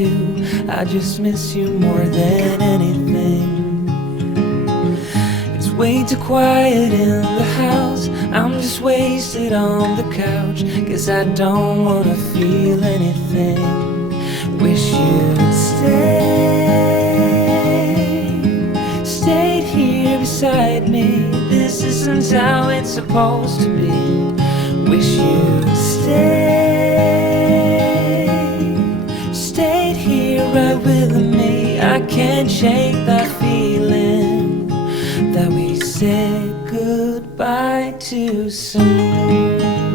do. I just miss you more than anything. It's way too quiet in the house. I'm just wasted on the couch, 'cause I don't wanna feel anything. Wish you'd stayed here beside me. This isn't how it's supposed to be. Wish you'd stayed here right with me. I can't shake that feeling that we said goodbye too soon.